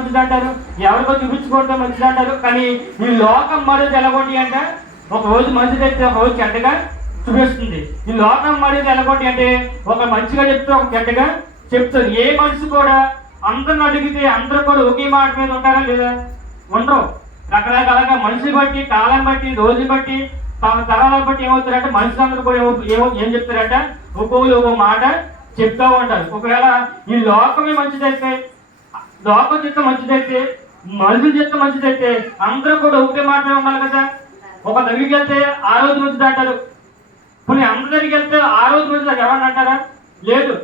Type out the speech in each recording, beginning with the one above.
మంచిది అంటారు, ఎవరికో చూపించుకుంటే మంచిది అంటారు. కానీ ఈ లోకం మర్యాద ఎలాగొంటి అంటే ఒక రోజు మంచిదైతే ఒక రోజు చెడ్డగా చూపిస్తుంది. ఈ లోకం మర్యాద ఎలాగొంటి అంటే ఒక మంచిగా చెప్తే ఒక చెడ్డగా చెప్తుంది. ఏ మనిషి కూడా అందరిని అడిగితే అందరూ కూడా ఒకే మాట మీద ఉంటారా లేదా? ఉండరు. రకరకాలుగా మనిషి బట్టి, కాలం బట్టి, రోజు బట్టి, తరాలను బట్టి ఏమవుతారంటే మనుషులందరూ కూడా ఏం చెప్తారంట ఒక్కో మాట చెప్తా ఉంటారు. ఒకవేళ ఈ లోకమే మంచిదైతే, లోకం చిత్తం మంచిదైతే, మనుషుల చిత్తం మంచిదైతే అందరూ కూడా ఒకటే మాట ఉండాలి కదా. ఒక దగ్గరికి వెళ్తే ఆ రోజు మంచిది అంటారు, కొన్ని అందరి దగ్గరికి వెళ్తే ఆ రోజు మంచిది ఎవరిని అంటారా? లేదు.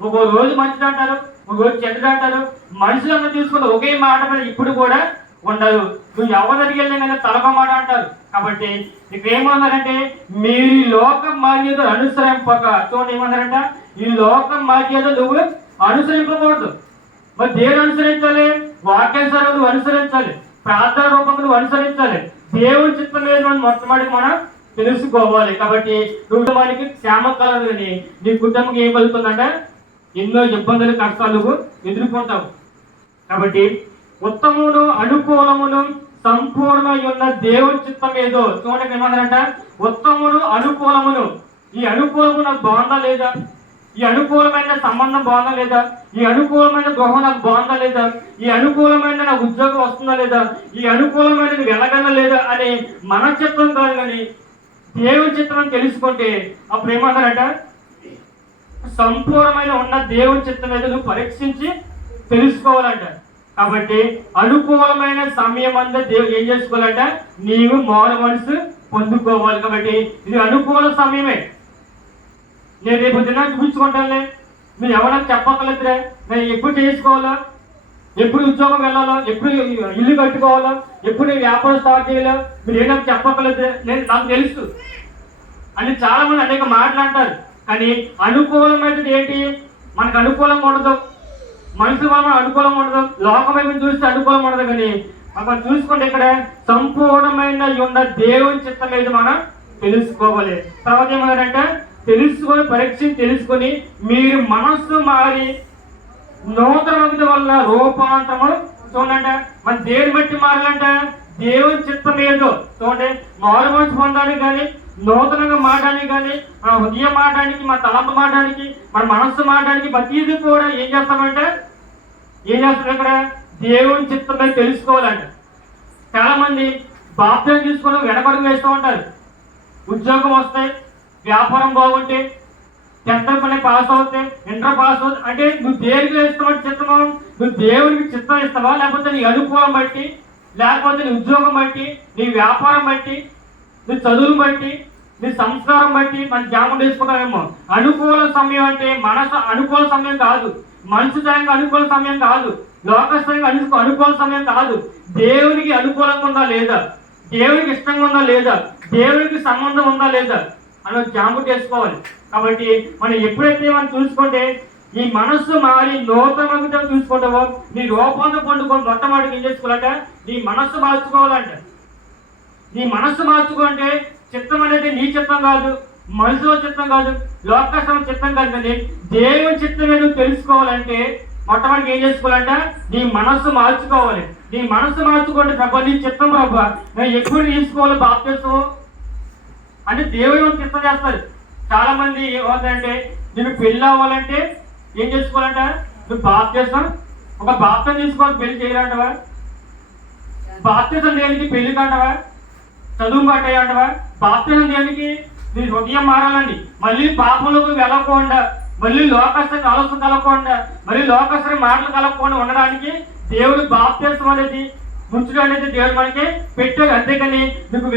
ఒక రోజు మంచిది అంటారు, ఒక రోజు చెడ్డది అంటారు. మనుషులందరూ తీసుకుంటే ఒకే మాట మీద ఇప్పుడు కూడా ఉండదు. నువ్వు ఎవరి దగ్గరికి వెళ్ళినా కానీ తలక మాట అంటారు. కాబట్టి ఇక్కడ ఏమన్నారంటే మీరు ఈ లోకం మర్యాద అనుసరింపక. చూడండి ఏమన్నారంట, ఈ లోకం మర్యాద నువ్వు అనుసరింపకూడదు. మరి దేవుని అనుసరించాలి, వాక్యానుసారం నువ్వు అనుసరించాలి, ప్రార్థన రూపంగా నువ్వు అనుసరించాలి. దేవుని చిత్తం లేదు అని మొట్టమొదటి మనం తెలుసుకోవాలి. కాబట్టి కుటుంబానికి క్షేమ కలగని నీ కుటుంబం ఏం కలుగుతుందంటే ఎన్నో ఇబ్బందులు కష్టాలు ఎదుర్కొంటావు. కాబట్టి ఉత్తమును అనుకూలమును సంపూర్ణమై ఉన్న దేవుని చిత్తం ఏదో చూడండి ఏమన్నారంట, ఉత్తమును అనుకూలమును. ఈ అనుకూలము నాకు బాగుందా లేదా? ఈ అనుకూలమైన సంబంధం బాగుందా లేదా? ఈ అనుకూలమైన గృహం నాకు బాగుందా లేదా? ఈ అనుకూలమైన నాకు ఉద్యోగం వస్తుందా లేదా? ఈ అనుకూలమైన వెళ్ళగలనా లేదా అని మన చిత్తం కాదు, కానీ దేవుని చిత్తం తెలుసుకుంటే అప్పుడు ఏమన్నారంట, సంపూర్ణమైన ఉన్న దేవుని చిత్తం ఏదో నువ్వు పరీక్షించి తెలుసుకోవాలంట. కాబట్టి అనుకూలమైన సమయం అంతా దేవుడు ఏం చేసుకోవాలంట, నీవు మారు మనసు పొందుకోవాలి. కాబట్టి ఇది అనుకూల సమయమే. నేను రేపు దిన చూపించుకుంటానులే, మీరు ఎవరైనా చెప్పగలుగుతారే, నేను ఎప్పుడు చేసుకోవాలా, ఎప్పుడు ఉద్యోగం వెళ్ళాలో, ఎప్పుడు ఇల్లు కట్టుకోవాలో, ఎప్పుడు నేను వ్యాపారం స్టార్ట్ చేయాలో మీరు ఏదైనా చెప్పగలుగుతారే, నాకు తెలుసు అని చాలా మంది అనేక మాట్లాడతారు. కానీ అనుకూలమైనది ఏంటి? మనకు అనుకూలంగా ఉండదు, మనుషుల వల్ల అనుకూలంగా ఉండదు, లోకం వైపు చూస్తే అనుకూలంగా ఉండదు. కానీ మనం చూసుకుంటే ఇక్కడ సంపూర్ణమైన ఉన్న దేవుని చిత్తం మీద మనం తెలుసుకోవాలి. తర్వాత ఏమన్నారంటే తెలుసుకొని పరీక్షించి తెలుసుకొని మీరు మనస్సు మారి నూతన వల్ల రూపాంతరము. చూడండి మన దేవుని బట్టి మారాలంట, దేవుని చిత్తం ఏదో చూడండి. మారు మనసు పొందడానికి కానీ, నూతనంగా మారడానికి కానీ, మన హృదయం మారడానికి, మన తలంపు మారడానికి, మన మనస్సు మారడానికి ప్రతిదీ కూడా ఏం చేస్తామంటే ఇక్కడ దేవుని చిత్తం తెలుసుకోవాలంట. చాలా మంది బాప్తిజం తీసుకొని వెనకడుగు వేస్తూ ఉంటారు. ఉద్యోగం వస్తాయి, వ్యాపారం బాగుంటే, 10th పని పాస్ అవుతే, ఇంటర్ పాస్ అవుతే, అంటే నువ్వు దేనికి వేస్తావు చిత్తమా? నువ్వు దేవునికి చిత్తం ఇస్తావా, లేకపోతే నీ అనుకూలం బట్టి, లేకపోతే నీ ఉద్యోగం బట్టి, నీ వ్యాపారం బట్టి, నీ చదువును బట్టి, నీ సంస్కారం బట్టి మన జ్ఞాపకం చేసుకుంటామేమో. అనుకూల సమయం అంటే మనసు అనుకూల సమయం కాదు, మనిషి స్థాయిగా అనుకూల సమయం కాదు, లోకస్థాయిగా అనుకూల సమయం కాదు. దేవునికి అనుకూలంగా ఉందా లేదా, దేవునికి ఇష్టంగా ఉందా లేదా, దేవునికి సంబంధం ఉందా లేదా అని జ్ఞాపకం చేసుకోవాలి. కాబట్టి మనం ఎప్పుడైతే మనం చూసుకుంటే ఈ మనస్సు మారి నూతనంగా చూసుకుంటావో నీ రూపాంతరం పండుకొని మొట్టమొదటి ఏం చేసుకోవాలంటే నీ మనస్సు మార్చుకోవాలంట. నీ మనస్సు మార్చుకుంటే చిత్తం అనేది నీ చిత్తం కాదు, మనుషుల చిత్తం కాదు, లోకస్థం చిత్తం కాదు, కానీ దేవుని చిత్తం నువ్వు తెలుసుకోవాలంటే మొట్టమొదటి ఏం చేసుకోవాలంటే నీ మనస్సు మార్చుకోవాలి. నీ మనస్సు మార్చుకోండి ప్రభా, నీ చిత్తం ప్రభా నేను ఎప్పుడు తీసుకోవాలి బాప్తిసం అంటే దేవుడు చిత్తం చేస్తారు. చాలా మంది ఏమవుతాయంటే నేను పెళ్ళి అవ్వాలంటే ఏం చేసుకోవాలంట, నువ్వు బాప్తిసం ఒక బాప్తిసం తీసుకోవాలి, పెళ్లి చేయాలంటవా? బాప్తిసం దేనికి? పెళ్లి కంటవా? చదువు పట్టేయంటవా? బాప్తిసం దేనికి? నీ హృదయం మారాలండి. మళ్ళీ పాపంలోకి వెళ్ళకుండా, మళ్ళీ లోకస్థకి ఆలోచన కలగకుండా, మళ్ళీ లోకస్థ మాటలు కలగకుండా ఉండడానికి దేవుడు బాప్తిసం అనేది ముంచడం అనేది దేవుడు మనకి పెట్టాడు. అంతేకాని నీకు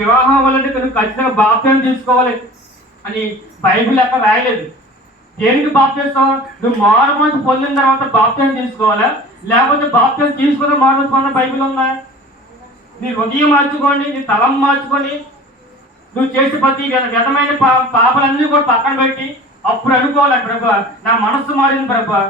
వివాహం అవ్వాలంటే నువ్వు ఖచ్చితంగా బాప్తిసం తీసుకోవాలి అని బైబిల్ ఎక్కడ రాయలేదు. దేనికి బాప్తిసం? నువ్వు మారు మనసు పొందిన తర్వాత బాప్తిసం తీసుకోవాలా, లేకపోతే బాప్తిసం తీసుకున్న మారు మనసు పొందిన బైబిల్ ఉందా? నీ హృదయం మార్చుకోండి, నీ తలం మార్చుకొని నువ్వు చేసే ప్రతి విధమైన పాపలన్నీ కూడా పక్కన పెట్టి అప్పుడు అనుకోవాలి, ప్రభా నా మనస్సు మారింది ప్రభా,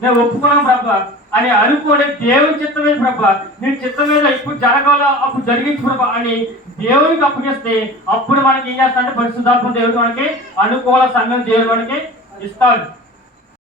నేను ఒప్పుకున్నాను ప్రభా అని అనుకోని దేవుని చిత్తమే ప్రభా, నీ చిత్తం మీద ఇప్పుడు జరగాలో అప్పుడు జరిగించు ప్రభా అని దేవునికి అప్పగిస్తే అప్పుడు మనకి ఏం చేస్తాడంటే పరిశుద్ధాత్మ దేవుడు మనకి అనుకూల సమయం దేవుడు మనకి ఇస్తాడు.